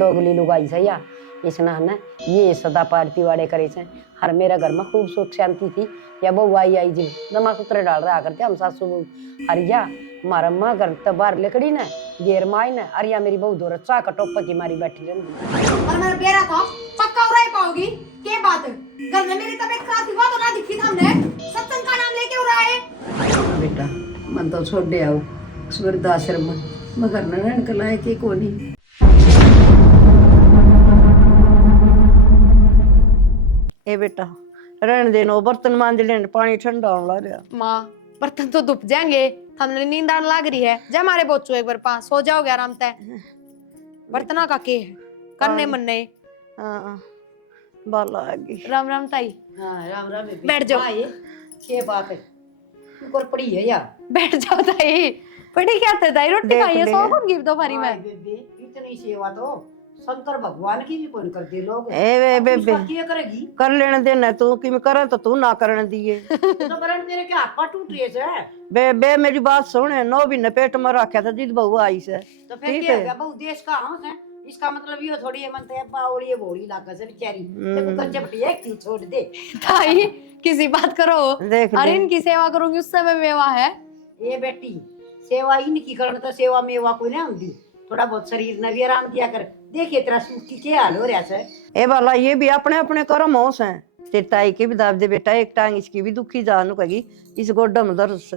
दोगली लुगाई से या इसना है ना ये सदा पार्टी वाले करे से हर मेरा घर में खूब सुख शांति थी या बहू आई जी दमा सूत्र डाल रहा करते हम सासू बहू अरिया मारा माँ घर तो बाहर लकड़ी ना गेर माई ना अरिया मेरी बहू दो चा कटोप की मारी बैठी रहती और मैं बेरा था पक्का उड़ा ही पाओगी के बात घर में मेरी तबीयत खराब थी तो ना दिखी था हमने सत्संग का नाम लेके उड़ा है बेटा मन तो छोड़ दे आओ वृद्धाश्रम में मगर न रहने के लायक ही कोनी ए बेटा रहने देनो बर्तन मांज लेने पानी ठंडा होने लग रहा माँ बर्तन तो धुप जाएंगे हमने नींद आने लग रही है जब हमारे बच्चों एक बार पास सो जाओगे आराम से बर्तना का के है करने मन नहीं हां बाला आ गई राम राम ताई हां राम राम बैठ जाओ ये बात है ऊपर पड़ी है यार बैठ जाओ ताई पड़ी क्या थे ताई रोटी खाइए सो कौन गिफ्ट दोपहरी में बेबे इतनी सेवा तो शंकर भगवान की भी कौन कर दे लोग ए बेबे क्या करेगी कर लेने देना तू कि मैं करे तो तू ना करने दिए तो बरन तेरे के हाथ पाट टूट रहे है बे मेरी बात सुने नो भी न पेट में रखा था जिद बहू आई से तो फिर क्या है बहु देश का हम है इसका मतलब ये थोड़ी है मनते बावड़ी भोड़ी लाका से बेचारी तो कंचे पटी एक थी छोड़ दे ताई किसी बात करो देख अरे इनकी सेवा करूंगी उस समय मेवा है ये बेटी सेवा इनकी करना तो सेवा मेवा कोई ना होती थोड़ा बहुत शरीर ने भी आराम दिया कर देखिए तेरा सूखी क्या हाल हो रहा है ए वाला ये भी अपने अपने कर्म होस हैं तेरी ताई के भी दाब दे बेटा एक टांग इसकी भी दुखी जान कहेगी इस गोड्डा में दर्द से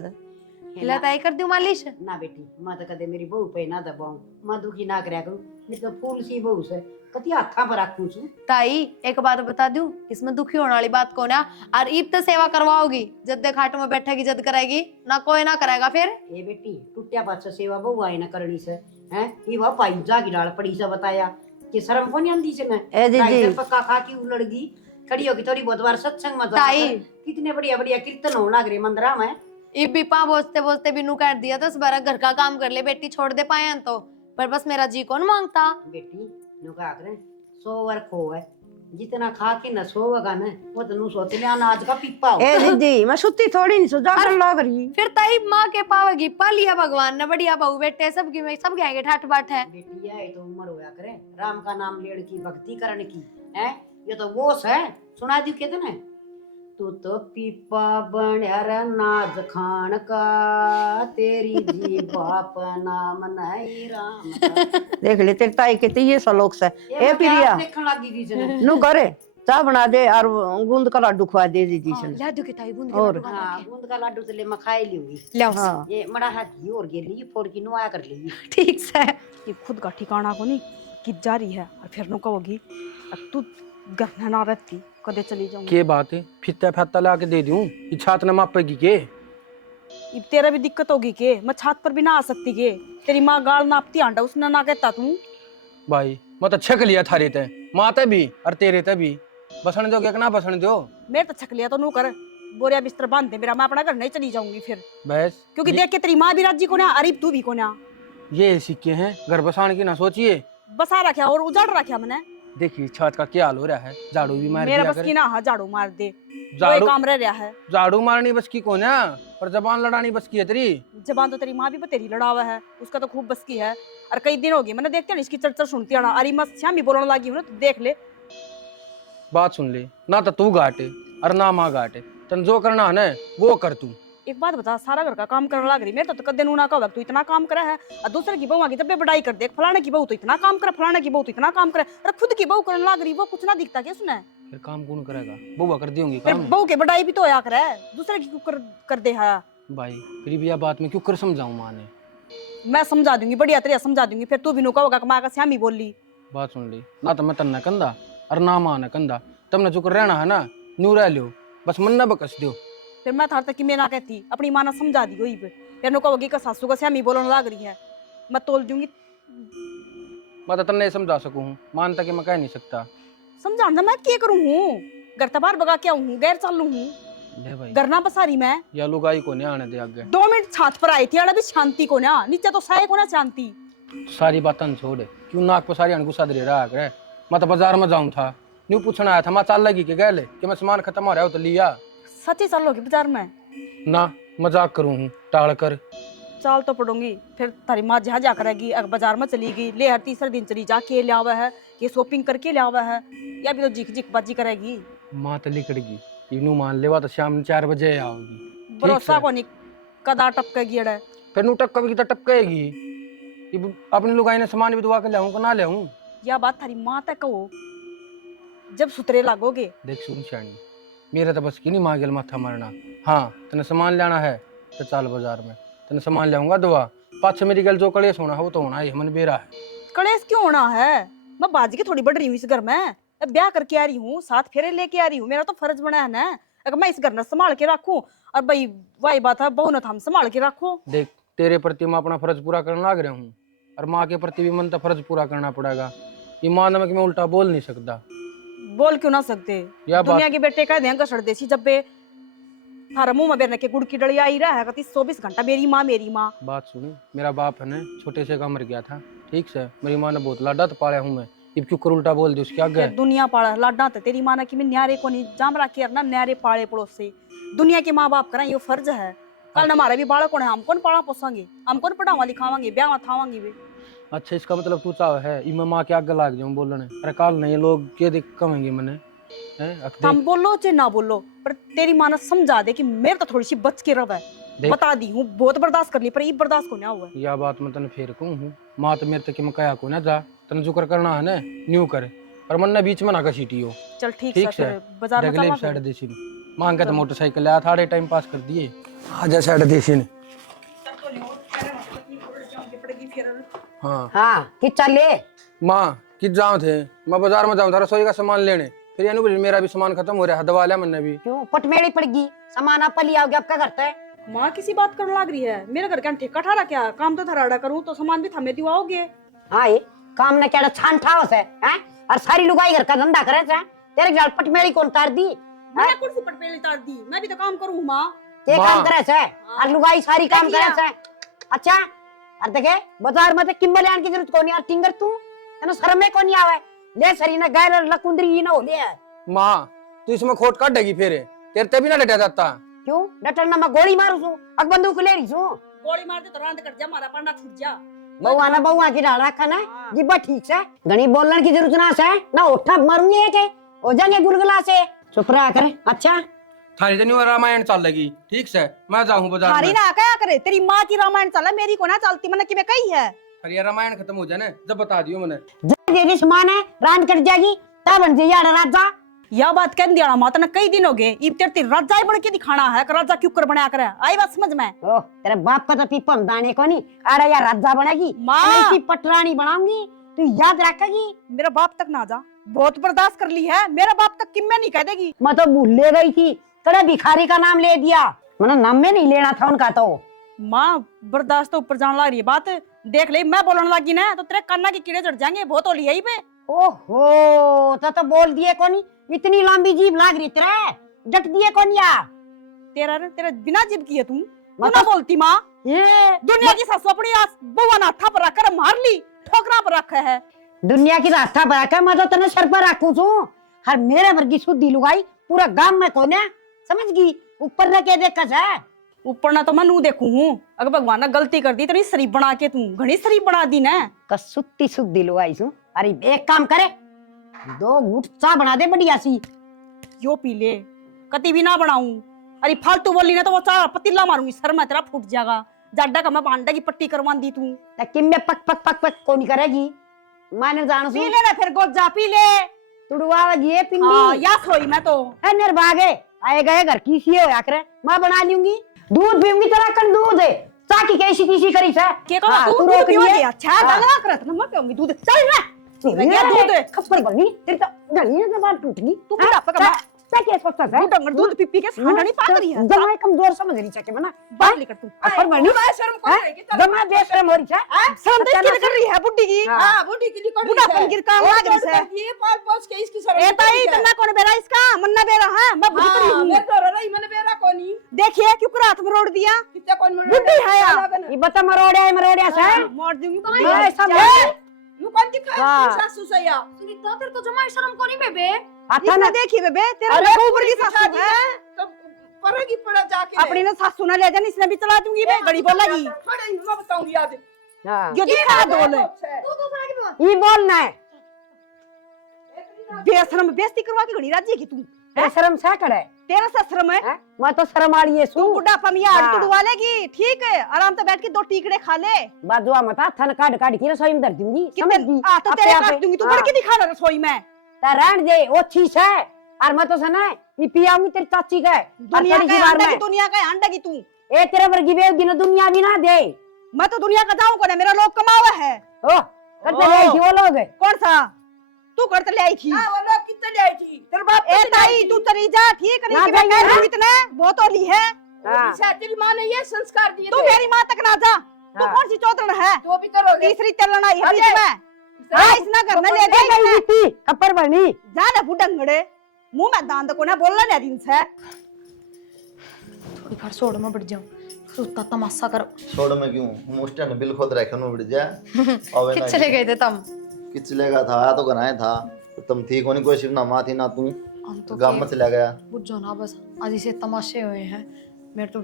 हिला ताई कर दूं मालिश ना बेटी मैं तो कदे मेरी बहू पे ना दबाऊं मैं दुखी ना करया करूं मैं तो फूल सी बहू से कति हाथा पर रखूं छु ताई एक बात बता दूं इसमें दुखी होने वाली बात को ना और ईब तो सेवा करवाओगी जद्दे खाट में बैठेगी जद करेगी ना कोई ना करेगा फिर ए बेटी टूटिया पाछो सेवा बहू आई ना करनी से हैं ई वा पाई जागी डाल पड़ी से बताया कि शर्म को नहीं आंदी से मैं ए दीदी पक्का खा की उलड़गी खड़ी होगी थोड़ी बहुत बार सत्संग में ताई कितने बढ़िया बढ़िया कीर्तन होना गरे मंदिरा में ईब भी पा बोझते बोझते बिनू कर दिया तो इस बार घर का काम कर ले बेटी छोड़ दे पाए तो पर बस मेरा जी कौन मांगता बेटी नु का करे 100 वर खो है जितना खा के न सोवेगा ना वो तो नु सोते में अनाज का पीपा हो ए दीदी मैं सुती थोड़ी नहीं सुजा कर लग रही फिर ताई माँ के पावेगी पा लिया भगवान ने बढ़िया बहू बेटे सबकी में सब कहेंगे ठाठ बाट है बेटी है तो उम्र होया करे राम का नाम लेड़ की भक्ति करने की है ये तो वोस है सुना दी कहते ना तू तो पीपा बण्या नाज खान का तेरी जी बाप नाम नहीं राम का देख ले तेरी ताई के ये सलोक से ए प्रिया देखने लगी थी जने नु करे चाह बना दे और गूंद का लड्डू खवा दे दीदी से लाडू की ताई बूंद और हां गूंद का लड्डू तो ले मैं खाई लूंगी लाओ हां ये मड़ा हाथ घी और गेली ये फोड़ की नुआ कर लेगी ठीक से ये खुद का ठिकाना को नहीं कि जारी है और फिर नु कहोगी अब तू घर ना रहती कदे चली जाऊंगी के बात है फित्ता फत्ता ला के दे दूं ये छात न मापेगी के अब तेरा भी दिक्कत होगी के मैं छात पर भी ना आ सकती के तेरी माँ गाल नापती आंटा उसने ना कहता तू भाई मैं तो छक लिया थारे ते माते भी और तेरे ते भी बसने दो क्या ना बसने दो मेरे तो छक लिया तो नू कर बोरिया बिस्तर बांध दे मेरा मैं अपना घर नहीं चली जाऊंगी फिर बस क्योंकि देख के तेरी माँ भी राजी को ना अरीब तू भी को ना ये सिक्के हैं घर बसाने की ना सोचिए बसा रखा और उजाड़ रखा मैंने देखिए छत का क्या हाल हो रहा है झाड़ू भी मार मेरा दिया बस करे की ना हाँ झाड़ू मार दे कोई झाड़ू काम रह रहा है झाड़ू मारनी बस की कौन है और जबान लड़ानी बस की है तेरी जबान तो तेरी माँ भी तेरी लड़ा हुआ है उसका तो खूब बस की है और कई दिन हो गए मैंने देखते ना इसकी चर्चा सुनती आना अरे मैं श्याम भी बोलने लगी हूँ ना तो देख ले बात सुन ले ना तो तू घाटे और ना माँ घाटे तन जो करना है ना वो कर तू एक बात बता सारा घर का काम करने लग रही मेरे तो कदे नूना का तू इतना काम करा है और दूसरे की बहू आगे जब भी बड़ाई कर देख फलाने की बहू तो इतना काम करे फलाने की बहू तो इतना काम करे और खुद की बहू करने लग रही वो कुछ ना दिखता क्या सुना फिर काम कौन करेगा बुआ कर दियोगी फिर काम बहू के बड़ाई भी तो होया करे दूसरे की क्यों कर दे है भाई फिर भी यह बात में क्यों कर समझाऊं माँ ने मैं समझा दूंगी बढ़िया तरह समझा दूंगी फिर तू भी नुका होगा माँ का श्यामी बोली बात सुन ली ना तो मैं तन्ना कंधा और ना माँ ने कंधा तुमने जो कर रहना है ना नू रह लो बस मन ना बकस दो फिर मैं थार तक की मैं ना कहती अपनी माँ ने समझा दी वही पे फिर नुका होगी का सासू का श्यामी बोलने लग रही है मैं तोल दूंगी मैं तो तन्ने समझा सकूं मानता कि मैं कह नहीं सकता समझाना मैं क्या करूँ हूँ घर तबार बगा क्या हूँ गैर चालू हूँ ले भाई घर ना बसा रही मैं या लुगाई को नहीं आने दे आगे 2 मिनट छात पर आई थी अड़ा भी शांति को ना नीचे तो साय को ना शांति सारी बातें छोड़ क्यों नाक पर सारी गुस्सा दे रहा है मैं तो बाजार में जाऊं था न्यू पूछना आया था मैं चाल लगी के गए कि मैं सामान खत्म हो रहा हो तो लिया सच्ची चल लोगी बाजार में ना मजाक करूं हूं टाल कर चाल तो पड़ूंगी, फिर तारी माँ जहाँ जा करेगी, अगर बाजार में चली गई ले, हर तीसरे दिन चली जाके ले आवा है, ये शॉपिंग करके ले आवा है, या भी तो झिक झिक बाजी करेगी। माँ तो लिकड़गी, इनू मान लेवा तो शाम 4 बजे आओगी। भरोसा को नहीं कदा टपकेगी अड़े। फिर नू टपकेगी तो टपकेगी। अपने लुगाई ने सामान भी दुआ के लाऊं को ना लाऊं। या बात थारी माँ तक कहो जब सुतरे लागोगे। देख सुन शानी, मेरे तो बस की नहीं मांगल माथा मारना। हाँ तने सामान लाना है तो चल बाजार में, तने सामान लाऊंगा दुआ। पाछे मेरी गल जो कलेश होना है वो तो होना ही, मन बेरा है। कलेश क्यों होना है? मैं बाजी की थोड़ी बढ़ रही हूँ इस घर में, अब ब्याह करके आ रही हूँ, 7 फेरे लेके आ रही हूँ, मेरा तो फर्ज बना है ना, अगर मैं इस घर में संभाल के रखूं। और भाई वही बात है, बहू ने हम संभाल के रखो। देख तेरे प्रति मैं अपना फर्ज पूरा करने लग रहा हूँ, और माँ के प्रति भी मन तो फर्ज पूरा करना पड़ेगा। ये माँ नमक मैं उल्टा बोल नहीं सकता। बोल क्यों ना सकते? दुनिया के बेटे कह देंगे सड़ देसी जब बे थारा मुंह में बेरने के गुड़ की डली आई रहा है, 24 घंटा मेरी माँ मेरी माँ। बात सुनी, मेरा बाप है ना छोटे से का मर गया था, ठीक से मेरी माँ ने बहुत लाडा तो पाला हूँ मैं, अब क्यों कर उल्टा बोल दी उसके आगे। दुनिया पाला लाडा तो तेरी माँ ने कि मैं न्यारे को नहीं जाम रखे ना, न्यारे पाले पड़ोस से। दुनिया के माँ बाप करा ये फर्ज है। कल हमारे भी बालक है, हम कौन पाला पोसेंगे, हम कौन पढ़ावा लिखावांगे, ब्याह थावांगे वे। अच्छा इसका मतलब तू चाह है मैं माँ के आगे लाग जाऊँ बोलने? अरे काल नहीं लोग क्या देख कहेंगे मैंने हम बोलो चाहे ना बोलो, पर तेरी माँ ने समझा दे कि मेरे तो थोड़ी सी बच के रव है। बता दी हूँ बहुत बर्दाश्त कर ली, पर ये बर्दाश्त को नहीं हुआ। यह बात मैं तने फेर कहूँ हूँ, माँ तो मेरे तक मैं कया को ना जा, तने जुकर करना है ना न्यू करे, पर मन बीच में ना कसीटी हो। चल ठीक है, बाजार में चलना साइड देसी मांग के तो मोटरसाइकिल आया था, टाइम पास कर दिए। आजा साइड देसी ने। हाँ हाँ कि चले माँ कि जाऊँ थे, मैं बाजार में जाऊँ था रसोई का सामान लेने, फिर यानी मेरा भी सामान खत्म हो रहा है, दवा लिया मैंने भी। क्यों पटमेड़ी पड़गी, सामान आप पली आओगे, आप क्या करते हैं? माँ किसी बात करने लग रही है, मेरे घर का ठेका ठहरा क्या, काम तो थराड़ा करूँ तो सामान भी थमे दिवाओगे। हाँ ये काम ने क्या छान ठावस है, और सारी लुगाई घर का धंधा करे तेरे जाल पटमेड़ी कौन तार दी? मैंने कौन सी पटमेड़ी तार दी? मैं भी तो काम करूँ माँ। ये काम करे से और लुगाई सारी काम करे से। अच्छा और देखे बाजार में तो किम्बल आने की जरूरत कोनी, यार टिंगर तू तने शर्म में कोनी आवे, ले सरी ना गाय लकुंदरी ना हो ले। माँ तू इसमें खोट काट देगी फिर, तेरे ते भी ना डटा जाता। क्यों डटना, मैं गोली मारू छू, अग बंदूक ले रही छू। गोली मार दे तो रांद कट जा, मारा पांडा छूट जा। बउआ ना बउआ की डाल रखा ना जिब्बा ठीक से, घणी बोलने की जरूरत ना से ना, उठा मारूंगी है के हो जाएंगे गुलगुला से, चुप रहा करे। अच्छा थारी तो नहीं रामायण चल लगी, ठीक से मैं जाऊँ बाजार थारी में। ना क्या करे, तेरी माँ की रामायण चला, मेरी को ना चलती, मैंने कि मैं कही है। अरे रामायण खत्म हो जाए ना जब बता दियो मैंने। देगी समान है रान कट जाएगी तब बन जाइए राजा। यह बात कह दिया माता ने कई दिन हो गए, इब तेरे राजा ही बन के दिखाना है, राजा क्यों कर बनाया करे, आई बात समझ में? ओह तेरे बाप का तो पीपा में दाने को नहीं, अरे यार राजा बनेगी माँ पटरानी बनाऊंगी, तू याद रखेगी। मेरा बाप तक ना जा, बहुत बर्दाश्त कर ली है, मेरा बाप तक किम्मे नहीं कह देगी। मैं तो भूल ले गई थी, तेरे भिखारी का नाम ले दिया, मैंने नाम में नहीं लेना था उनका। तो माँ बर्दाश्त तो ऊपर जाने लग रही है बात, देख ले मैं बोलने लगी ना तो तेरे कन्ना के कीड़े चढ़ जाएंगे, बहुत होली है पे। ओहो तो बोल दिए कोनी, इतनी लंबी जीभ लाग रही तेरे, डट दिए कोनी या तेरा बिना जीभ की है तू ना बोलती माँ। ये दुनिया की सासू अपनी बुआ ना था पर रखकर मार ली, ठोकरा पर रखा है। दुनिया की रास्ता पर रखा, मैं तो तेने सर पर रखू छू, हर मेरे वर्गी शुद्धि लुगाई पूरा गांव में कोने समझ गई, ऊपर न के देख है। ऊपर ना तो मैं नू देखू हूँ, अगर भगवान ने गलती कर दी तेरी शरीफ बना के, तू घनी शरीफ बना दी ना। कसुत्ती शुद्धि लुगाई छू। अरे एक काम करे, 2 घूंट चाय बना दे बढ़िया सी, यो पी ले, कति भी ना बनाऊं। अरे फालतू बोली ना तो वो चाय पतीला मारूंगी, सर में तेरा फूट जाएगा। जाडा का मैं पांडा की पट्टी करवा दी तू, किम में पक पक पक पक कौन करेगी, मैंने जान पी ले ना, फिर गोजा पी ले, तुड़वावेगी ये पिंडी। हाँ, या सोई मैं तो है निर्भागे आए गए घर की सी होया करे, मैं बना लूंगी, दूध पीऊंगी तेरा कन दूध है, चाकी कैसी किसी करी से के कहा तू दूध पीओगी? अच्छा गलवा करत ना, मैं पीऊंगी दूध, चल ना ये दूध है खप्पर बनी तेरी तो गली में बात टूट गई। तू बुढ़ापा का क्या सोचता है, दूध पी पी के सांडा नहीं पाक रही है, जमाई कमजोर समझ रही है बना बात लेकर तू खप्पर बनी, शर्म को रहेगी, जमा बेशरम हो रही है, शर्म तो इसकी कर रही है बुड्ढी की। हां बुड्ढी की कर रही है, बुढ़ापन गिर काम लग रही है, ये पाल पोस के इसकी शर्म। ए ताई तना कौन बेरा इसका, मन्ना बेरा है, मैं बुढ़ी हूं, मैं तो रही मन बेरा कोनी। देखिए क्यों रात में रोड दिया, कितना कौन बुड्ढी है यार, ये बता मरोड़िया से मार दूंगी ये सब नु कौन दिखा सासू से या सुनीता तेरे को जमा शर्म को नहीं बेबे, आता ना देखिए बेबे तेरा ऊपर की सासू है, करेगी पड़ा जाके अपनी ना सासू ना ले जानी, इसने भी चला दूंगी मैं, गड़ी बोलेगी खड़े ही मैं बताऊंगी आज हाँ जो दिखा डोल ये बोलना है बेशरम बेइज्जती करवा के गड़ी राजी की तू, तेरा शर्म सा करे तेरा सा शर्म है? हैं? मैं तो शर्म वाली है तू सू बुढ़ापा में हाथ हाँ। तुड़वा लेगी, ठीक है, आराम से बैठ के 2 टीकड़े खा ले। बाजुआ मता थन काट काट के रसोई में धर दूंगी समझ दी आ तो तेरे काट दूंगी, तू बढ़ के दिखा ना रसोई में। ता रहन दे ओ चीज है और मैं तो सना ये पियाऊंगी तेरी चाची का दुनिया का अंडा की, दुनिया का अंडा की तू। ए तेरे वर्गी बेवगी ने दुनिया भी ना दे मैं तो दुनिया का जाऊं को ना, मेरा लोग कमावा है। ओ करते ले थी वो लोग कौन सा? तू करते ले आई थी? हां वो लोग कितने आई थी तेरे बाप ए ताई तू चली जा, ठीक ना नहीं कि मैं जाइए, कह हाँ। दूं इतना बहुत ओली है। हां तेरी मां ने ये संस्कार दिए तू मेरी मां तक ना जा, तू हाँ। कौन सी चौधरी है? तो भी करोगे तीसरी चलन आई है बीच अजय। में। हां इस ना घर में ले ए गई गई थी कपर बनी जा ना बुडंगड़े, मुंह में दांत को ना बोलना ना दिन से। थोड़ी बार सोड़ में बढ़ जाऊं, सुता तमाशा कर। छोड़ मैं क्यों मोस्टर ने बिल खुद रखे नो बिड़ जा अबे ना चले गए थे तुम? किचलेगा था तो गनाए था तो तुम ठीक होनी कोई सिर्फ ना मां थी ना तू हम तो गांव में चला गया बुझो ना बस, आज इसे तमाशे हुए हैं, मेरे तो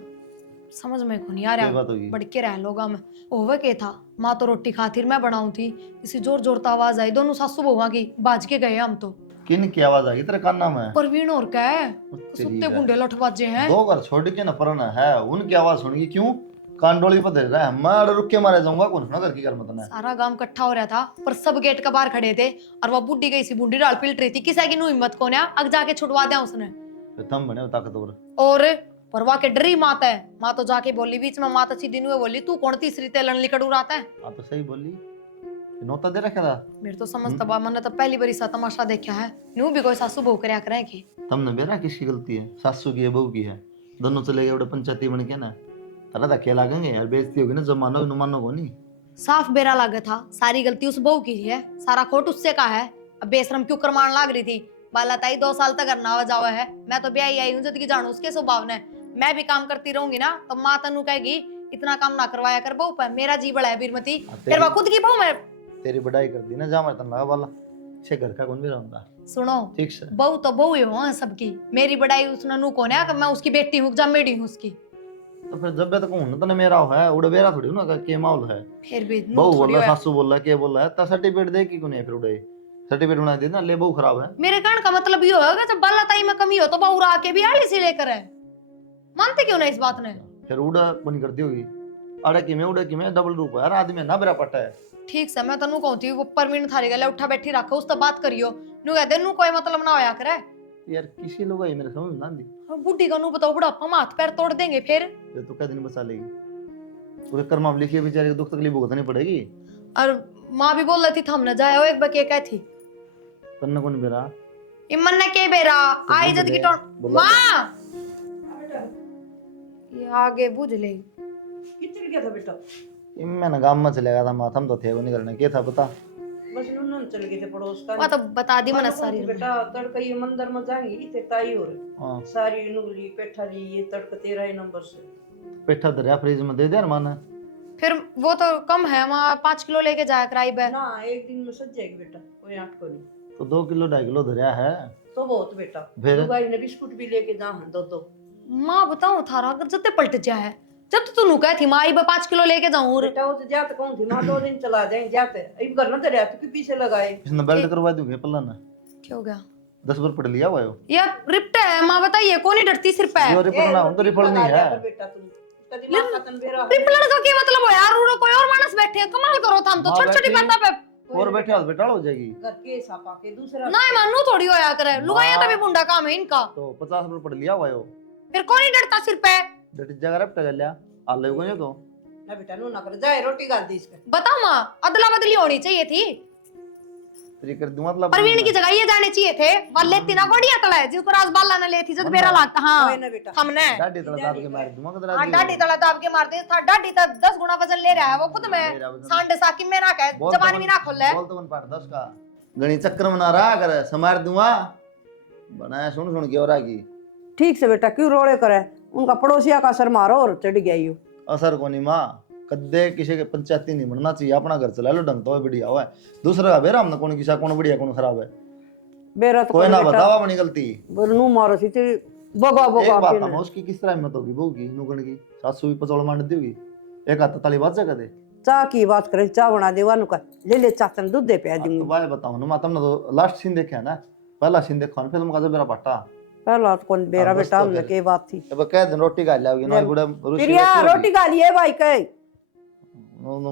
समझ में को नहीं आ ये रहा। बात होगी बढ़ के रह लोगा में ओवे के था, माँ तो रोटी खातिर मैं बनाऊं थी, किसी जोर जोर तो आवाज आई, दोनों सासू बहुआ की बाज के गए हम तो। किन की आवाज आई तेरे कान नाम है परवीन और क्या है, तेरी सुत्ते है। गुंडे लठ बाजे हैं। दो घर छोड़ के ना परना है उनकी आवाज सुनेगी क्यों कांडोली पर दे रहा है मैं रुक के मारे जाऊंगा कौन सुना घर की कर मत ना सारा गांव इकट्ठा हो रहा था, पर सब गेट का बाहर खड़े थे, और वो बुड्ढी गई सी बुंडी डाल पिलट रही थी, किसी की नु हिम्मत को ना अग जाके छुड़वा दिया उसने। तो तुम बने हो ताकतवर और परवा के डरी माता है, माँ तो जाके बोली बीच में, माता सीधी नुए बोली तू कौन तीसरी तेलन लिकड़ उड़ाता है। आप तो सही बोली नोता दे रखा था मेरे तो समझ तबा, मैंने तो पहली बारी सा तमाशा देखा है, न्यू भी कोई सासू बहू करया करे की। तुमने बेरा किसकी गलती है सासू की है बहू की है दोनों चले गए उड़े पंचायती बन के ना तारा धक्के लागेंगे यार बेइज्जती होगी ना जब मानो नु मानो को नहीं साफ बेरा लागे था, सारी गलती उस बहू की है, सारा खोट उससे का है। अब बेशरम क्यों करमान लाग रही थी, बाला ताई 2 साल तक करना हुआ जावा है, मैं तो ब्याही आई हूँ जद की जानू उसके स्वभाव ने, मैं भी काम करती रहूंगी ना तो माँ तनु कहेगी इतना काम ना करवाया कर बहू पर, मेरा जी बड़ा है बीरमती, फिर वो खुद की बहू मैं। तेरी बढ़ाई कर दी ना जा मर तन लगा वाला छे घर का कौन भी रहूंगा सुनो ठीक से बहू तो बहू ही हो सबकी, मेरी बड़ाई उसने नु कौन है, मैं उसकी बेटी हूँ जमेड़ी हूँ उसकी। तो फिर जब तक हूं तो मेरा है उड़े बेरा थोड़ी ना के माहौल है फिर भी नु बहू थोड़ी बोला होया। सासू बोला के बोला है तो सर्टिफिकेट दे की कोने फिर उड़े सर्टिफिकेट बना दे ना ले बहू खराब है मेरे कहने का मतलब ये होगा जब बाला ताई में कमी हो तो बहू आके भी आली से लेकर है, मानते क्यों ना इस बात ने? फिर उड़ा बनी करती होगी अड़े की में उड़े की में डबल रूप है यार आदमी ना बेरा पट्टा है ठीक से मैं तनु कहती वो परवीन थारी गले उठा बैठी रखो उस तो बात करियो, नु कहते नु कोई मतलब ना होया करे। यार किसी लोग आई मेरे समझ में ना दी बुढ़ी का नु बताओ बुढ़ापा में हाथ पैर तोड़ देंगे फिर। ये तो क्या दिन बचा लेगी उसके कर्म में लिखी बेचारे को दुख तकलीफ भुगतनी पड़ेगी और माँ भी बोल रही थी थम न जाए एक बके क्या थी करना कौन बेरा इमन ने के बेरा आई जद की टोन बोला। माँ ये आगे बुझ ले किचड़ गया था बेटा? मैं गांव में चले गया था माथम तो थे वो नहीं करने क्या था पता बस नून चल गए थे पड़ोस का। वो तो बता दी मन मानो सारी कौन सी बेटा तड़का ये मंदिर में जाएंगी ते ताई और हाँ सारी नुगली पेठा ली ये तड़का 13 नंबर से। पेठा दरिया फ्रिज में दे दे माना फिर वो तो कम है, वहाँ 5 किलो लेके जाया कराई बे। ना एक दिन में सज जाएगी बेटा, कोई 8 को नहीं तो 2 किलो 2.5 किलो दरिया है तो बहुत बेटा। फिर? दुगाई ने बिस्कुट भी लेके जा हम दो माँ बताओ थारा अगर जते पलट जाए जब तो तू कह थी माँ आई बे 5 किलो लेके जाऊं और बेटा वो तो जाते कौन थी मां 2 दिन चला जाए जाते अब घर में दरिया तो पीछे लगाए। इसने बेल्ट करवा दूंगे पल्ला ना क्या हो गया 10 बार पढ़ लिया हुआ है वो। यार रिप्ट है माँ बताइए कौन ही डरती सिर पे जो रिपोर्ट ना हो तो रिपोर्ट नहीं है बेटा तुम उसका दिमाग खत्म बेरा रिप्लर का क्या मतलब हो यार उरो कोई और मानस बैठे हैं कमाल करो था हम तो माँ छोटी छोटी बैठी। बातों पे और बैठे हाथ बेटाड़ हो जाएगी घर के सापा के दूसरा नहीं मानू थोड़ी होया करे लुगाया तभी बुंडा काम है इनका तो 50 रुपये पढ़ लिया हुआ है वो फिर कौन ही डरता सिर पे डट जगह रपटा कर लिया आल ले गए तो ना बेटा नू ना कर जाए रोटी गाल दी इसका। बताओ माँ अदला बदली होनी चाहिए थी, तेरी कर दूं मतलब परवीन की जगह ये जाने चाहिए थे वाले तीना गोड़िया तले जिसको राज बाला ने ले थी जब मेरा लागता हाँ कोई ना बेटा हमने डाडी तला दाब के मार दूंगा कदरा हाँ डाडी तला दाब के मारते था, डाडी तक 10 गुना वजन ले रहा है वो खुद में मेरा वजन। सांडे साकी में ना कह जवानी में ना खोल ले बोल तो बन पाठ 10 का गणी चक्कर में ना रहा कर समार दूंगा बनाया सुन सुन के और आगी ठीक से बेटा क्यों रोड़े करे, उनका पड़ोसिया का सर मारो और चढ़ गया यू। असर को नहीं माँ कद्दे किसी के पंचायती नहीं बनना चाहिए अपना घर चला लो ढंग तो बढ़िया हुआ है दूसरा का बेरा हमने कौन किसा कौन बढ़िया कौन खराब है बेरा तो कोई ना बेटा, बताओ अपनी गलती बोल नू मारो सी तेरी बगा एक बगा बात पीने। हम उसकी किस तरह हिम्मत होगी बहू की नुकन की सासू भी पचौड़ मार देगी एक हाथ ताली बात जगह दे। चाह की बात करे, चाह बना दे वानु का, ले चाचन दूध दे पे तो दूंगी। भाई बताओ ना तुमने तो लास्ट सीन देखा है ना, पहला सीन देखा ना फिल्म का जब मेरा पट्टा पहला तो कौन बेरा हाँ, बस बेटा तो हमने फिर। के बात थी। अब कह दिन रोटी खा लाओगी ना गुड़ा प्रिया रोटी खा लिए भाई कहे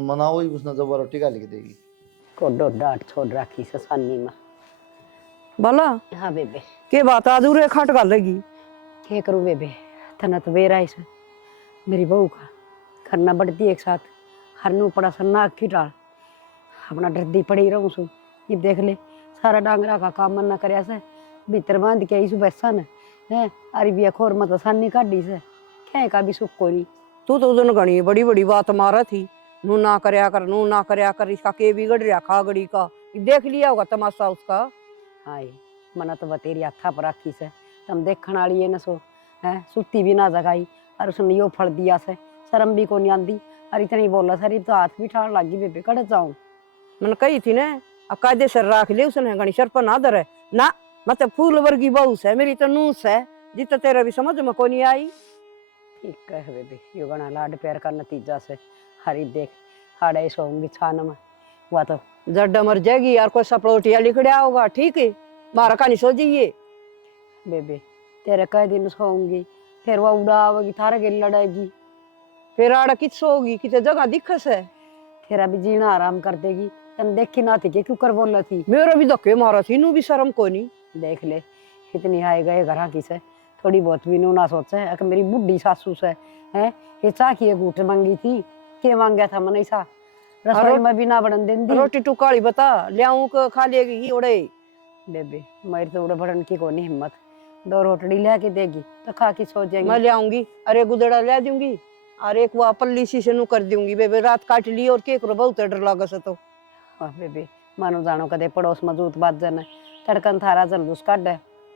मनाओ ही उसने जब रोटी खा लेके देगी। कोडो डांट छोड़ रखी ससानी माँ। बोला हाँ बेबे के बात अधूरे खट कर लगी। क्या करूँ बेबे, तना तो बेरा है मेरी बहू का करना बढ़ती एक साथ हर नू पड़ा सन्ना की डाल अपना डरदी पड़ी रहूँ सु। ये देख ले सारा डांगरा का काम मन ना करया से भीतर बांध के आई सु बैसा न है अरे बिया खोर मत सानी काटी से क्या का भी सुख कोई नहीं। तू तो उधर घनी बड़ी बड़ी बात मारा थी, नू ना करया कर, नू ना करया कर, इसका के बिगड़ रहा खागड़ी का। देख लिया होगा तमाशा उसका। हाय मना तो बतेरी हथा पर राखी से तुम देखण वाली है न सो है सुती भी ना जगाई और उसने यो फल दिया से शर्म भी को नहीं आंदी। अरे इतनी बोला सर तो हाथ भी ठाण लगी बेबे कड़ जाऊं। मैंने कही थी ना कायदे सर राख ले उसने घनी सर पर ना धरे ना, मतलब फूल वर्गी बहू है मेरी तो नूस है जित तेरा भी समझ में को नहीं आई। ठीक है बेबे यो गणा लाड प्यार का नतीजा से हरी देख हाड़े सोऊंगी छान में हुआ तो जड्डा मर जाएगी यार, कोई सपड़ोटिया लिखड़ा होगा ठीक है मारा का नहीं सोचिए। बेबे तेरे कई दिन सोऊंगी फिर वो उड़ावेगी थारे के लड़ेगी फिर आड़ा किस होगी कितने जगह दिखस है। फिर अभी जीना आराम कर देगी तन देखी ना थी कि क्यों कर बोल थी। मेरा भी धक्के मारा थी, नू भी शर्म को नहीं। देख ले कितनी आए गए घर की से थोड़ी बहुत भी नू ना सोचे अगर मेरी बुढ़ी सासू से है ये चाह की एक घूट मांगी थी के मांगा था मन ऐसा रसोई में भी ना बढ़न देंदी। रोटी टुकाड़ी बता लियाऊं को खा लेगी ओड़े। बेबे मेरी तो उड़े बढ़न की कोनी हिम्मत, दो रोटड़ी ले के देगी तो खा के सो जाएंगी। मैं ले आऊंगी, अरे गुदड़ा ले दूंगी और एक वो पल्ली सी से नू कर दूंगी। बेबे रात काट ली और के करो बहुत डर लगा से तो। हाँ बेबे मानो जानो कदे पड़ोस में जूत बात जन तड़कन थारा जलूस काट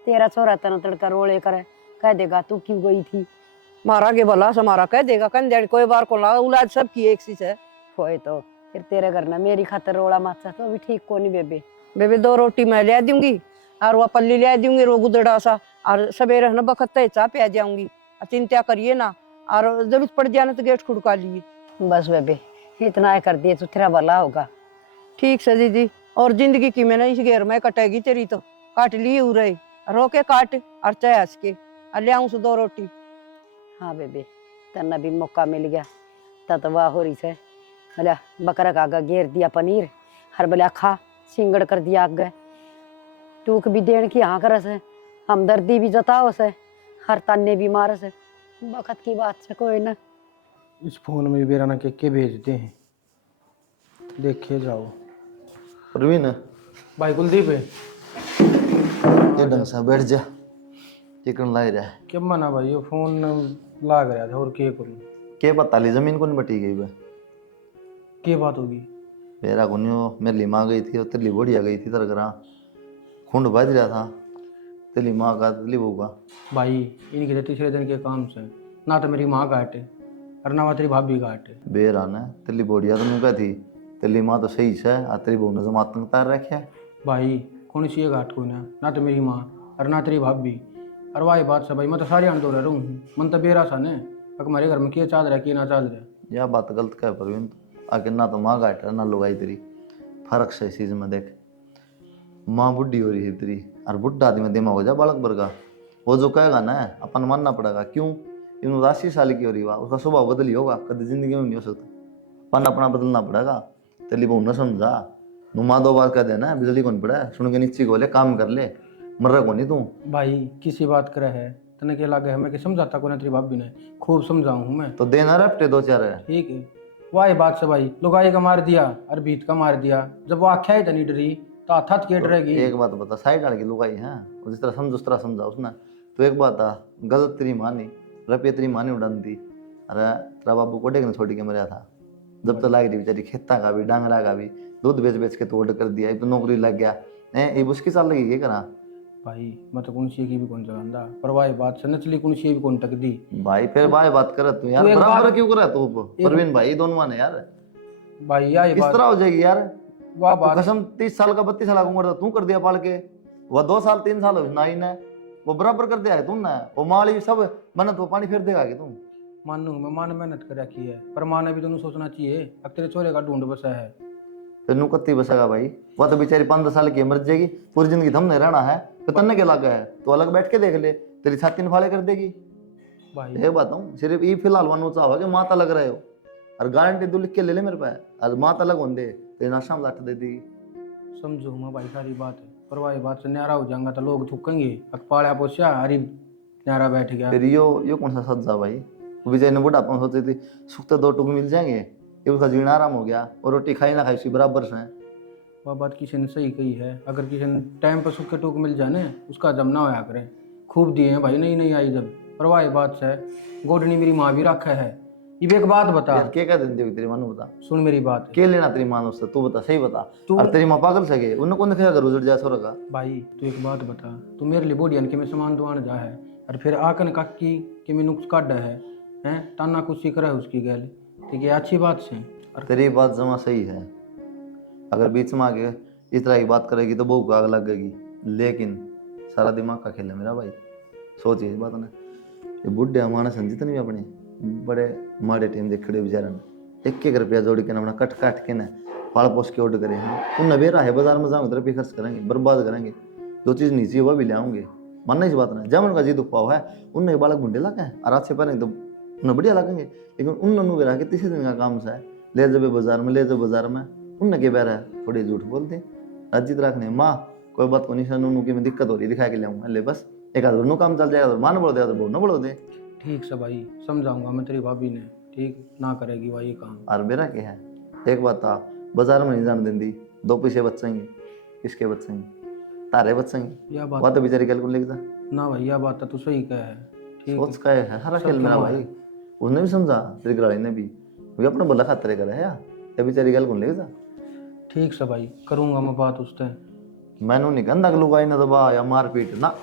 तेरा छोरा तन तड़का रोले करे कह देगा तू क्यों गई थी। मारा के भला से मारा कह देगा कन देड़ कोई बार को ला औलाद सब की एक सी है। होए तो फिर तेरे घर ना मेरी खातर रोड़ा माचा तो भी ठीक को नहीं बेबे। बेबे दो रोटी मैं ले दूंगी और वो पल्ली ले दूंगी रो गुदड़ा सा और सवेरे न बखत चाह पे जाऊंगी। चिंता करिए ना और जरूरत पड़ जाने तो गेट खुड़का लिए। बस बेबे इतना कर दिए तो तेरा भला होगा। ठीक से दीदी, और जिंदगी की मैंने इस घेर में कटेगी तेरी तो काट ली हो रही रोके काट और चाय हंस के और ले आऊं से दो रोटी। हाँ बेबे तना भी मौका मिल गया ततवा हो रही से हला बकरा का आगा घेर दिया पनीर हर बला खा सिंगड़ कर दिया आग गए टूक भी देन की हाँ कर से हमदर्दी भी जताओ से हर ताने भी मार से वक्त की बात से कोई ना। इस फोन में बेराना के भेजते हैं देखे जाओ। प्रवीण भाई कुलदीप है ये ढंग से बैठ जा चिकन लाई रहा है क्या मना भाई ये फोन लाग रहा था और क्या करूँ। के पता ली जमीन को नहीं बटी गई बे क्या बात होगी। मेरा को नहीं मेरी ली माँ गई थी और तेरी बढ़िया गई थी तेरे घर खूंड बज रहा था तेरी माँ का तेरी बहू का। भाई इनके तो तीसरे दिन के काम से ना तो मेरी माँ काटे और ना तेरी भाभी काटे। बेरा ने तेरी बढ़िया तो नुका थी तेरी माँ तो सही है आ तेरी बहू ने जमात में तार रखे भाई कौन सी घाट को ना तो मेरी माँ और ना तेरी भाभी और वाही बात से भाई मैं तो सारी अनदो रह हूँ मन तो बेरा सा ने हमारे घर में क्या चाल रहा है क्या ना चाल रहा है। यह बात गलत कह प्रवीण आके ना तो माँ घाट ना लुगाई तेरी फर्क से इस चीज में देख माँ बुढ़ी हो रही है तेरी और बुढ़ा आदमी दिमाग हो जा बालक वर्गा वो जो कहेगा ना अपन मानना पड़ेगा क्यों इन 80 साल की हो रही उसका स्वभाव बदल ही होगा कभी जिंदगी में नहीं हो सकता अपन अपना बदलना पड़ेगा तेली बहू न समझा नुमा 2 बार कह देना बिजली कौन पड़ा सुन के नीचे को ले काम कर ले मर रहा कौन तू। भाई किसी बात करे है तने के लागे है मैं समझाता को ना तेरी भाभी ने खूब समझाऊं हूँ मैं तो देना रफ्टे 2-4 है ठीक है। वाही बात से भाई लुगाई का मार दिया और भीत का मार दिया जब वो आख्या ही नहीं डरी तो हाथ के डरेगी। एक बात बता साइड डाल के लुगाई है जिस तरह समझ उस तरह समझा उसने तो एक बात आ गलत तेरी मानी रपिया तेरी मानी उड़ान दी अरे तेरा बाबू को डेगने छोड़ के मरा था जब तो लाग रही बेचारी खेता का भी डांगरा का भी दूध बेच बेच के तो ऑर्डर कर दिया तो नौकरी लग गया ये उसकी साल लगी करा भाई मैं तो कुंसी की भी कौन जगांदा पर वाही बात से नचली कुंसी भी कौन टक दी भाई फिर भाई बात कर तू यार बराबर क्यों करा तू परवीन भाई दोनों माने यार भाई यार किस तरह हो जाएगी यार वाह बात कसम 30 साल का 32 साल का उम्र था तू कर दिया पाल के वह 2 साल 3 साल हो ना ही ना वो बराबर कर दिया है तुम ना, वो माली सब मेहनत वो पानी फेर देगा कि तुम। मानू मैं, माँ ने मेहनत कर रखी है, पर माँ ने भी तो सोचना चाहिए अब तेरे छोरे का ढूंढ बसा है। फिर नू कत्ती बसेगा भाई, वह तो बेचारी 15 साल की मर जाएगी, पूरी जिंदगी हमने रहना है, तो तन्ने के लगा है तो अलग बैठ के देख ले, तेरी छाती फाड़े कर देगी। भाई ये बताऊं सिर्फ ये फिलहाल वन चाहो कि माता लग रहे हो, और गारंटी तू लिख के ले ले मेरे पास, और माता लग होने दे तेरी नाशा में लाठ दे देगी। समझो मैं भाई सारी बात है, पर वही बात से न्यारा हो जाऊंगा तो लोग थूकेंगे, पाड़ा पोछा अरे न्यारा बैठ गया। फिर यो कौन सा सज्जा भाई, वो बेचारी ने बुढ़ापा में सोची थी सुख तो 2 टुक मिल जाएंगे, ये उसका जीना आराम हो गया, और रोटी खाई ना खाई उसी बराबर से है। वह बात किसी ने सही कही है, अगर किसी ने टाइम पर सूखे के टूक मिल जाए ना उसका जम ना होया करे। खूब दिए हैं भाई, नहीं आई जब, पर वही बात से गोडनी मेरी माँ भी रखा है। ये एक बात बता यार क्या कर देती तेरी माँ ने, बता सुन मेरी बात के लेना तेरी माँ ने उससे, तू बता सही बता। तू और तेरी माँ पागल सके उन्हें कौन देखा कर उजड़ जाए सोरा का। भाई तू एक बात बता, तू मेरे लिए बोडियन के में सामान दुआन जा है और फिर आकन काकी के में नुक्स काट है हैं ताना कुछ सीख रहा है उसकी गैल, ठीक है अच्छी बात से। और तेरी बात जमा सही है, अगर बीच में आके इस तरह की बात करेगी तो बहू को आग लगेगी, लेकिन सारा दिमाग का खेल है मेरा भाई, सोचिए इस बात ना। ये बुढ़े हमारे संजीत नहीं अपने बड़े माड़े टीम देख खड़े बेचारा ने 1-1 रुपया जोड़ के ना अपना कट काट के ना पाल पोस के ऑर्डर करे हैं, उन नवेरा है बाजार में जाऊँगे तरफ ही खर्च करेंगे, बर्बाद करेंगे, जो चीज़ नीचे वह भी ले आऊँगे। मानना इस बात ना, जब उनका जी दुख पाव है उनने बालक बुढ़े लगा है और अच्छे पहने तो उन्हें बढ़िया लगेंगे, लेकिन उन बेरा के 3 दिन का काम सा है, ले जाओ बाजार में, ले जाओ बाजार में, उनने के बेरा है थोड़ी झूठ बोलते अजीत रखने माँ कोई बात को नहीं सर नू की में दिक्कत हो रही दिखा के ले ले बस एक आध नो काम चल जाएगा, माँ ने बोल दिया तो बहु न बोलो दे। ठीक से भाई समझाऊंगा मैं तेरी भाभी ने, ठीक ना करेगी वही काम। और मेरा क्या है, एक बात था बाजार में नहीं जाने देंगी, 2 पैसे बचेंगे, किसके बचेंगे, तारे बचेंगे, यह वह बात तो बेचारी कल को लेके जा ना भाई, यह बात तो तू सही कह है। ठीक सोच का है सारा खेल मेरा भाई, उसने भी समझा तेरी गराड़ी ने भी, वो अपना बोला खातर करे है या बेचारी कल को लेके जा। ठीक से भाई करूंगा मैं बात उससे। मैंने नहीं गंदा लुगाई ना दबा या मारपीट ना,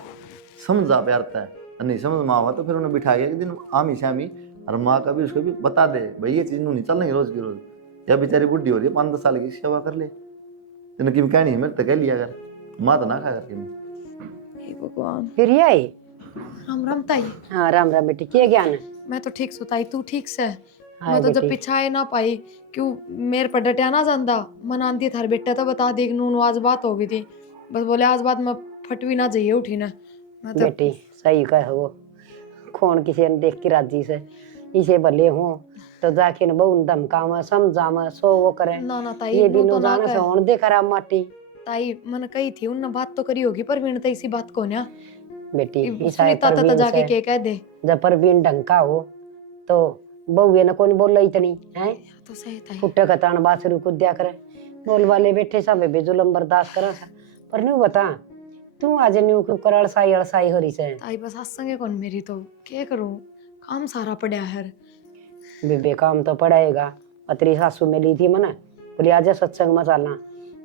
समझा प्यारता है, नहीं समझ माँ हुआ तो फिर उन्हें बिठा गया एक दिन आमी शामी, और माँ का भी उसको भी बता दे भाई ये चीज़ नहीं चल रही रोज की रोज, या बेचारी बुढ़ी हो रही है 5-10 साल की, सेवा कर ले, तेने की कहनी है मेरे तो कह लिया कर, माँ तो ना खा करके मैं। भगवान। फिर ये आई। राम राम ताई। हाँ राम राम बेटी, क्या ज्ञान है? मैं तो ठीक सुताई, तू ठीक से? हाँ मैं तो जब बेटी। पिछाए ना पाई क्यों मेरे पर डटिया ना जानदा, मन आंती थार बेटा तो बता देख नून आज बात हो गई थी, बस बोले आज बात में फटवी ना जाइए उठी ना। मैं तो बेटी सही कह वो, कौन किसी ने देख के राजी से इसे भले हो तो जाके न बहु धमकावा समझावा सो वो करे, ना ताई ये भी नू नो तो ना जाने से कह। होन दे खराब माटी। ताई मन कही थी उन बात तो करी होगी पर तो इसी बात को ना बेटी सुनीता तता जाके के कह दे। जब परवीन ढंका हो तो बहुए न कौन बोल रही तनी है, तो सही ताई। फुट्टे कतान बासुरी कुद्या करे, बोल वाले बैठे सब बेजुलम बर्दाश्त करा सा, पर न्यू बता तू आज न्यू क्यों कर अड़साई हो रही से? ताई बस आज संगे कौन मेरी तो क्या करूं, काम सारा पड़ा है। बेबे काम तो पड़ेगा, पतरी सासू मिली थी मना, बोली आजा सत्संग में चलना,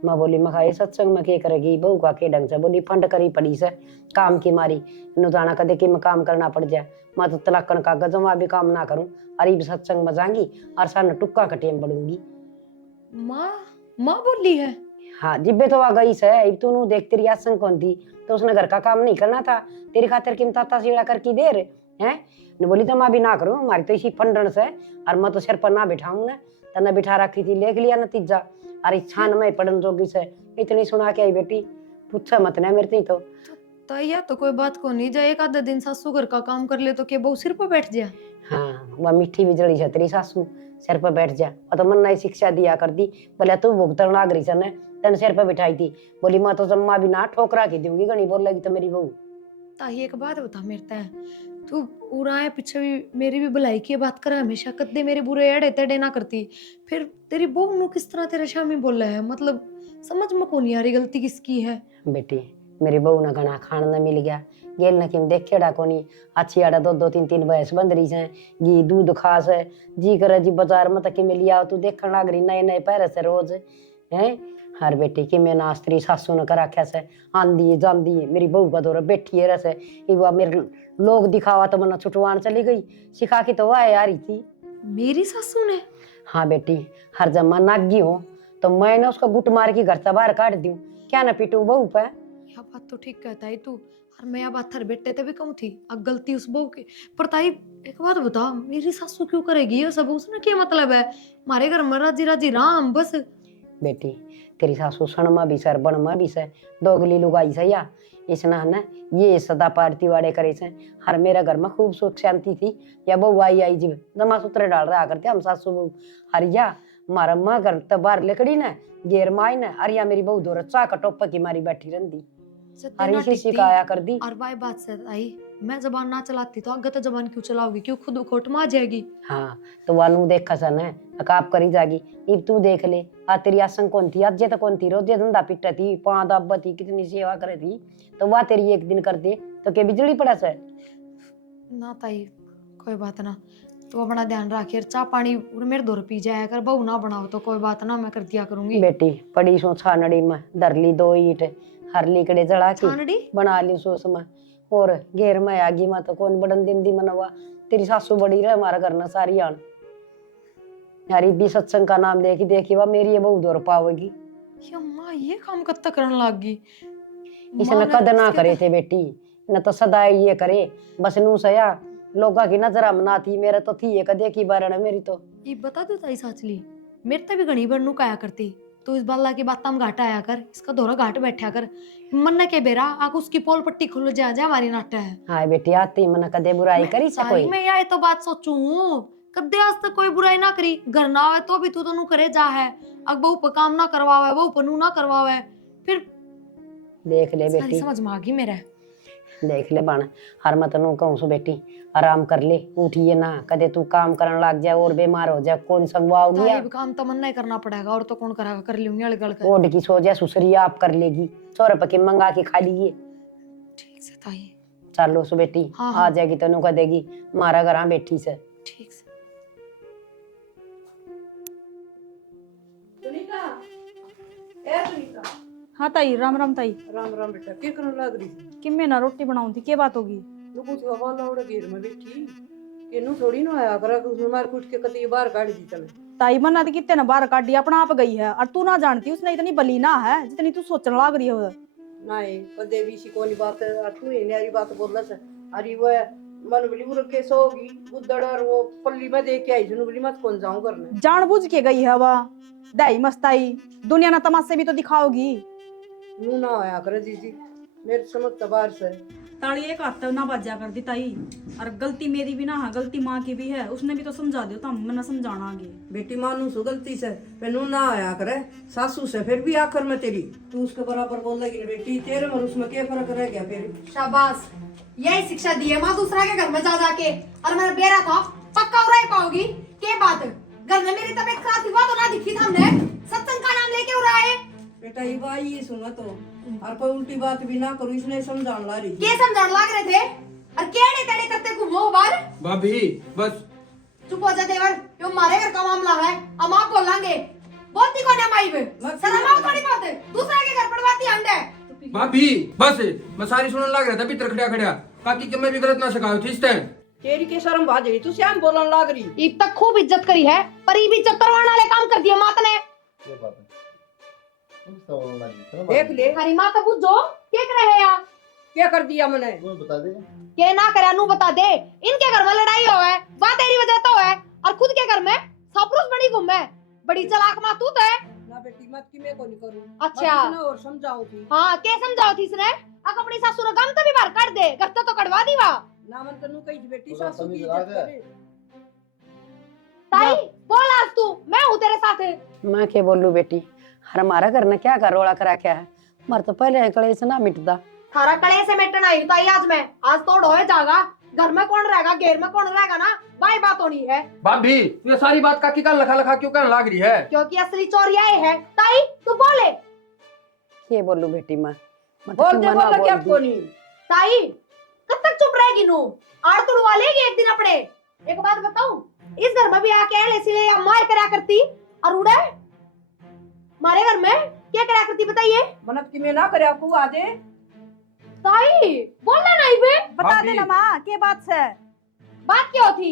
मैं बोली मैं खाई सत्संग में क्या करेगी बहू का के ढंग से, बोली फंड करी पड़ी से काम की मारी, नु जाना कदे कि मैं काम करना पड़ जाए, मैं तो तलाकन का गजमा भी काम ना करूं, अरे सत्संग में जाऊंगी और सान टुक्का कटियम पड़ूंगी। माँ बोली है? हाँ जिब्बे तो आ गई से, अब तू नु देख तेरी आसन कौन थी तो उसने घर का काम नहीं करना था, तेरी खातिर किम ताता सीड़ा कर की देर है न, बोली तो मैं भी ना करूं, हमारी तो इसी फंडन से और मैं तो सिर पर ना बिठाऊं ना, तने बिठा रखी थी, लेख लिया नतीजा, अरे छान में पड़न जोगी से इतनी सुना के आई बेटी, पूछा मत ना मेरे तो। ताई तो कोई बात को नहीं जाए, एक आधा दिन सासू घर का काम कर ले तो के बहू सिर पर बैठ जाए। हाँ वह मीठी बिजड़ी है तेरी सासू, सिर पर बैठ जा, और तो मन नई शिक्षा दिया करती, बोले तू भुगतन नागरी से ने तन सिर पर बिठाई थी, बोली मैं तो जम्मा भी ना ठोकरा के दूंगी गणी बोल लगी तो मेरी बहू। ताई एक बात बता मेरे तय, तू उड़ाए पीछे भी मेरी भी भलाई की बात कर हमेशा, कदे मेरे बुरे एड़े तेड़े ना करती, फिर तेरी बहू नु किस तरह तेरे शामी बोल रहा है, मतलब समझ में कौन यारी गलती किसकी है? बेटी मेरी बहू ना घना खान न मिल गया, गेल न किम देखेड़ा कोनी, अच्छी आड़ा 2-2 3-3 भैंस बंद रही से, घी दूध खास है, जी करे जी बाजार में तक मिल आओ तू देखण लाग रही नए नए पैर से रोज हैं। हर बेटी की मैं नास्त्री सासू ने करा ख्या से आंदी जांदी, मेरी बहू का दौर बैठी है रसे, ये मेरे लोग दिखावा तो मना छुटवान चली गई, सिखा के तो वह आ रही थी मेरी सासू ने? हाँ बेटी, हर जब मैं नागी हो तो मैंने उसका गुट मार के घर से बाहर काट दूं, क्या ना पीटू बहू पे। यह बात तो ठीक कहता है तू। और मैं यह बात थारे बेटे ते भी कहूँ थी, अब गलती उस बहू की। पर ताई एक बात बता, मेरी सासू क्यों करेगी ये सब? उसने क्या मतलब है? हमारे घर में राजी राजी राम बस। बेटी तेरी सासू सणमा भी सर बणमा भी से दोगली लुगाई से या इसना ना ये सदा पार्टी वाड़े करे से। हर मेरा घर में खूब सुख शांति थी या बहू आई जी दमा सूत्र डाल रहा करते हम सासू बहू। हरिया मारा माँ घर तो बाहर लकड़ी ना गेर माई ना अरिया मेरी बहू दो चा कटोप की मारी बैठी रही हरी सी शिकाया कर दी। और भाई बात से आई, मैं जबान ना चलाती तो आगे तो जबान क्यों चलाओगी? क्यों खुद खोट में आ जाएगी? हाँ तो वानू देखा सन है अकाप करी जागी। इब तू देख ले आ तेरी आसन कौन थी आज तो कौन थी रोजे धंधा पिटा थी पाँच दब्बा थी कितनी सेवा करे थी तो वह तेरी एक दिन कर दे तो क्या बिजली पड़ा से? ना ताई कोई बात ना, तो अपना ध्यान रखिए। चाह पानी मेरे दो पी जाया कर, बहू ना बनाओ तो कोई बात ना, मैं कर दिया करूंगी। बेटी पड़ी सो छानड़ी में धर ली 2 ईंट हर लीकड़े जड़ा के छानड़ी बना ली सोस में और घेर में आगी में तो कौन बड़न दिन दी मनवा। तेरी सासू बड़ी रहे हमारा करना सारी आन यारी भी सत्संग का नाम लेके देखी वा मेरी ये बहू दौर पावेगी। ये माँ ये काम कब तक करने लग गई? इसने कद ना करे थे बेटी न तो सदा ये करे बस नू सया लोगा की नजर मना थी मेरे तो थी ये कदे की बारण मेरी तो। ये बता दो ताई साचली, मेरे तो भी घनी बार नु काया करती तो इस बाला की बात हम घाट आया कर, इसका दौरा घाट बैठा कर। मन न के बेरा आग उसकी पोल पट्टी खुल जा हमारी नाटा है। हाँ बेटी आती मन कदे बुराई करी से कोई। मैं ये तो बात सोचू कदे आज तक कोई बुराई ना करी। घर ना आवे तो भी तू तो नु करे जा है, अग बहू पे काम ना करवावे बहू पे नू ना करवावे। फिर देख ले सारी बेटी समझ में आ गई मेरे। देख ले बन हर मत नू कहूँ सो बेटी आराम कर ले उठिए ना कदे तू काम करने लग जाए और बीमार हो जाए कौन संगवाओगी। ताई काम तो मन नहीं करना पड़ेगा और तो कौन करेगा, कर लूंगी अड़गड़ कर। ओढ़ की सो जाए सुसरी आप कर लेगी 100 रुपए की मंगा के खा लीजिए। ठीक से ताई। चलो सो बेटी हाँ, आ जाएगी तो नू कह देगी मारा घर बैठी से। ठीक से। सुनीता ए सुनीता हाँ ताई, राम राम ताई। राम राम बेटा क्या करने लग रही कि मैं ना रोटी बनाऊं थी, क्या बात होगी? लोग कुछ हवा लाउड़े घेर में बैठी के नु थोड़ी ना आया करा कि उसने मार कुछ के कती बाहर काट दी चले। ताई मना कितने ना बाहर काट दिया, अपना आप गई है और तू ना जानती उसने इतनी बली ना है जितनी तू सोचने लग रही है। नहीं कदे भी सी कोनी बात तू ही न्यारी बात बोलला से अरे वो मन बली उर के सोगी उदड़ और वो पल्ली में देख के आई जुनू बली मत कौन जाऊं करने जानबूझ के गई है वह दाई मस्ताई, दुनिया ना तमाशे भी तो दिखाओगी। नू ना आया करे दीदी मेरे समझ तबार से। ताली एक हाथ ना बाजा कर दी ताई, और गलती मेरी भी ना है गलती माँ की भी है, उसने भी तो समझा दियो, तम मैं समझाना आगे। बेटी मानू सो गलती से नू ना आया करे सासू से फिर भी आखिर में तेरी तू उसके बराबर बोल देगी बेटी तेरे और उसमें क्या फर्क रह गया फिर। शाबाश, यही शिक्षा दी है माँ दूसरा के घर में जा जाके। और मेरा बेरा था पक्का उड़ा पाओगी के बात? घर में मेरी तबीयत खराब थी वह तो ना दिखी था हमने, सत्संग का नाम लेके उड़ा है। बेटा ये भाई ये सुना तो और कोई उल्टी बात भी ना करो इसने समझाने ला रही। के समझाने लग रहे थे और केड़े तेड़े करते घूमो बार। भाभी बस चुप हो जा देवर, यो हमारे घर का मामला है, हम आप बोलेंगे। बोलती कौन है माई में? शर्म आओ थोड़ी बहुत, दूसरा के घर पड़वाती अंडे। भाभी बस मैं सारी सुनने लग रहा था भीतर खड़ा खड़ा बाकी कि मैं भी गलत ना सिखाऊं थी इस टाइम। तेरी के शर्म बाज रही तू श्याम बोलने लग रही। ईब तक खूब इज्जत करी है पर ईब इज्जत करवाने वाले काम कर दिया मात ने। ये बात है तुम सब बोलना नहीं चलो देख ले हरी माँ तो बुझो क्या कर रहे हैं? क्या कर दिया मैंने। तुम्हें बता दे के ना करे नू बता दे। इनके घर में लड़ाई हो है वह तेरी वजह तो है और खुद के घर में सापुरुष बड़ी घूमे। बड़ी चालाक माँ तू तो है ना बेटी मत की मैं को नहीं करूं। अच्छा। मैं और समझाऊं थी हाँ के समझाओ थी इसने अग अपनी सासू गम तो भी बाहर कर दे घर तो कड़वा दीवा। ना मन तनु कही बेटी थोड़ा सासू की तमीज इज्जत रख। करे। ताई बोल आज तू मैं हूँ तेरे साथ। मैं क्या बोलूं बेटी हमारा घर ने क्या कर रोड़ा करा क्या है मर तो पहले कलेश ना मिटदा। थारा कड़े से मेटन आई ताई आज मैं आज तो ढोए जागा घर में कौन रहेगा घेर में कौन रहेगा ना वही बात होनी है। भाभी तू ये सारी बात काकी का लखा लखा क्यों करने लग रही है? क्योंकि असली चोर यही है। ताई तू बोले। ये बोलूं बेटी मैं बोल दे बोला क्या को नहीं। ताई कब तक चुप रहेगी नू? आड़ तुड़वा लेगी एक दिन अपने। एक बात बताऊं इस घर में भी आके ऐसे मार करा करती और उड़े हमारे घर में क्या करा करती बताइए। मनत की मैं ना करे आपको आ दे। ताई बोलना नहीं बे बता भाभी। देना माँ के बात से बात क्या होती?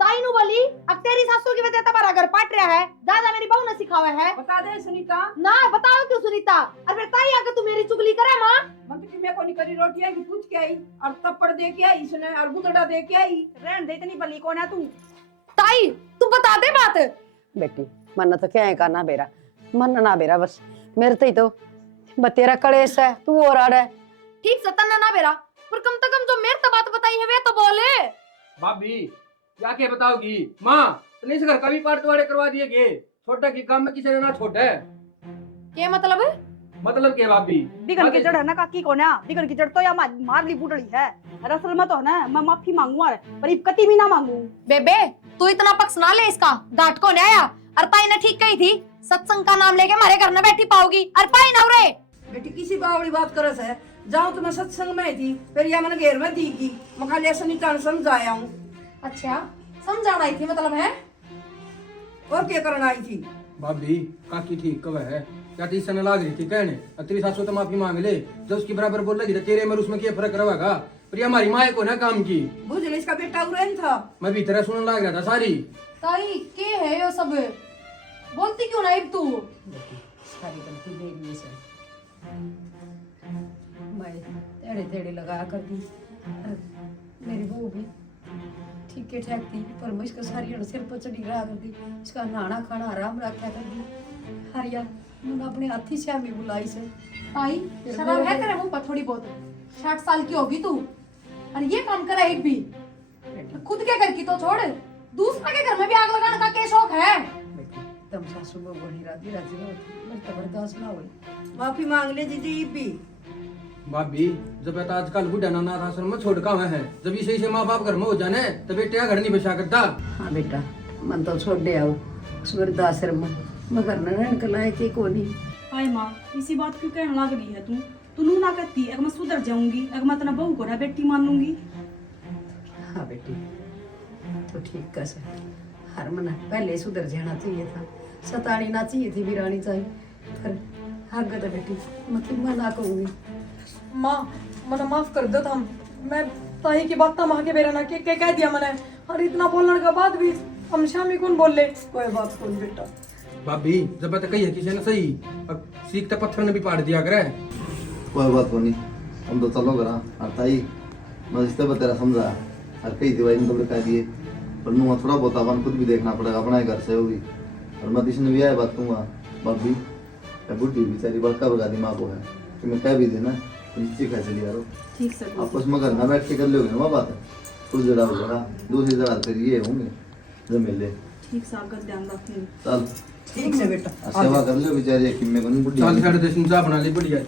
ताई नु बोली अब तेरी सासू की वजह तुम्हारा घर पाट रहा है ज्यादा मेरी बहू ने सिखावे है। बता दे सुनीता ना बताओ क्यों सुनीता? और फिर ताई आके तू मेरी चुगली करे माँ। मत में कोनी करी रोटियां की पूछ के आई और तप्पड़ दे के आई इसने और गुदड़ा दे के आई। रहन दे, इतनी बली कौन है तू? ताई तू बता दे बात। बेटी मन तो क्या है करना बेरा, मन ना बेरा बस मेरे तो तेरा कलेश है, तू और आड़ है। ठीक से तना ना बेरा, पर कम से कम जो मेरे तो बात बताई है वे तो बोले। भाभी क्या क्या बताओगी माँ? तो इस घर का भी पार्टवाड़े करवा दिए गए, छोटा की काम में किसी ने ना छोटा है। क्या मतलब है? मतलब क्या भाभी? बिगन की जड़ है ना काकी को ना, बिगन की जड़ तो या मार ली बुढ़ड़ी है। असल में तो है ना मैं माफी मांगू और पर इब कती भी ना मांगू। बेबे तू इतना पक्ष ना ले इसका, डांट को नहीं आया। और ताई ने ठीक कही थी, सत्संग का नाम लेके हमारे घर में बैठी पाओगी। और पाई ना रे बेटी किसी बावड़ी बात करस है, जाऊं तो मैं सत्संग में थी, फिर या मैंने घेर में दी की मैं खाली ऐसा नहीं टान समझाया हूँ। अच्छा समझाना आई थी मतलब है? और क्या करना आई थी? भाभी काकी ठीक कब है? क्या तीस सन लाग रही थी कहने, अब तेरी सासू तो माफी मांग ले, जब उसकी बराबर बोल लगी तेरे में उसमें क्या फर्क रहेगा? पर ये हमारी माँ को ना काम की, बुझले इसका बेटा उड़न था। मैं भी तरह सुनने लग रहा था सारी। ताई के है ये सब, बोलती क्यों नहीं तू? सारी गलती मेरी है, मैं टेढ़े टेढ़े लगाया करती, मेरी बहू भी ठीक है ठाक थी, पर मैं इसका सारी सिर पर चढ़ी रहा करती, इसका नहाना खाना आराम रखा करती। हरिया मैंने अपने हाथी से हमें बुलाई से। ताई शराब है तेरे मुंह पर थोड़ी बहुत, 60 साल की होगी तू और ये काम करा एक भी? खुद के घर की तो छोड़, दूसरा के घर में भी आग लगाने का क्या शौक है? तम सासू में बड़ी राजी राजी ना होती, मैं तो बर्दाश्त ना हुई। माफी मांग ले जीजी भी। भाभी जब बेटा आजकल बुढ़ा नाथ आश्रम में छोड़ का है, जब इसे इसे माँ बाप घर में हो जाने तो बेटे घर नहीं बचा करता। हाँ बेटा मन तो छोड़ दे आओ उस वृद्धाश्रम में, मगर न निकल आए के को नहीं। हाय माँ इसी बात क्यों कहने लग रही है तू नू ना कहती, अगर मैं सुधर जाऊंगी, अगर मैं तेरा बहू को ना बेटी मान लूंगी। हाँ बेटी तो ठीक कस है, हर मना पहले सुधर जाना चाहिए था, सतानी ना चाहिए थी, बिरानी चाहिए। पर हक तो बेटी मतलब मैं ना कहूँगी। माँ मना माफ कर दो हम, मैं ताई की बात माँ के बेरा ना के कह दिया मैंने, और इतना बोलने के बाद भी हम शामी कौन बोल ले। कोई बात कौन बेटा। भाभी जब तक कही है किसी ने सही, अब सीखते पत्थर ने भी पाड़ दिया करे। कोई बात नहीं, हम तो चलो करा और ताई मैं रिश्ते पर तेरा समझा और कही थी भाई ने तो कह दिए, पर नुआ थोड़ा बहुत अपन खुद भी देखना पड़ेगा अपना ही घर से होगी। और मैं इसने भी आया बात दूंगा भाभी बुढ़ी बेचारी बड़का बगा दिमाग को है कि मैं कह भी देना नीचे खा चली यारो। ठीक सर आपस में घर ना बैठ के कर लोगे ना बात, कुछ जड़ा होगा दूसरी जगह फिर ये होंगे जो मिले। ठीक से आपका ध्यान रखिए। चल ठीक है बेटा। सेवा कर लो बेचारी कि मैं बुढ़ी साथ बना ली बढ़िया।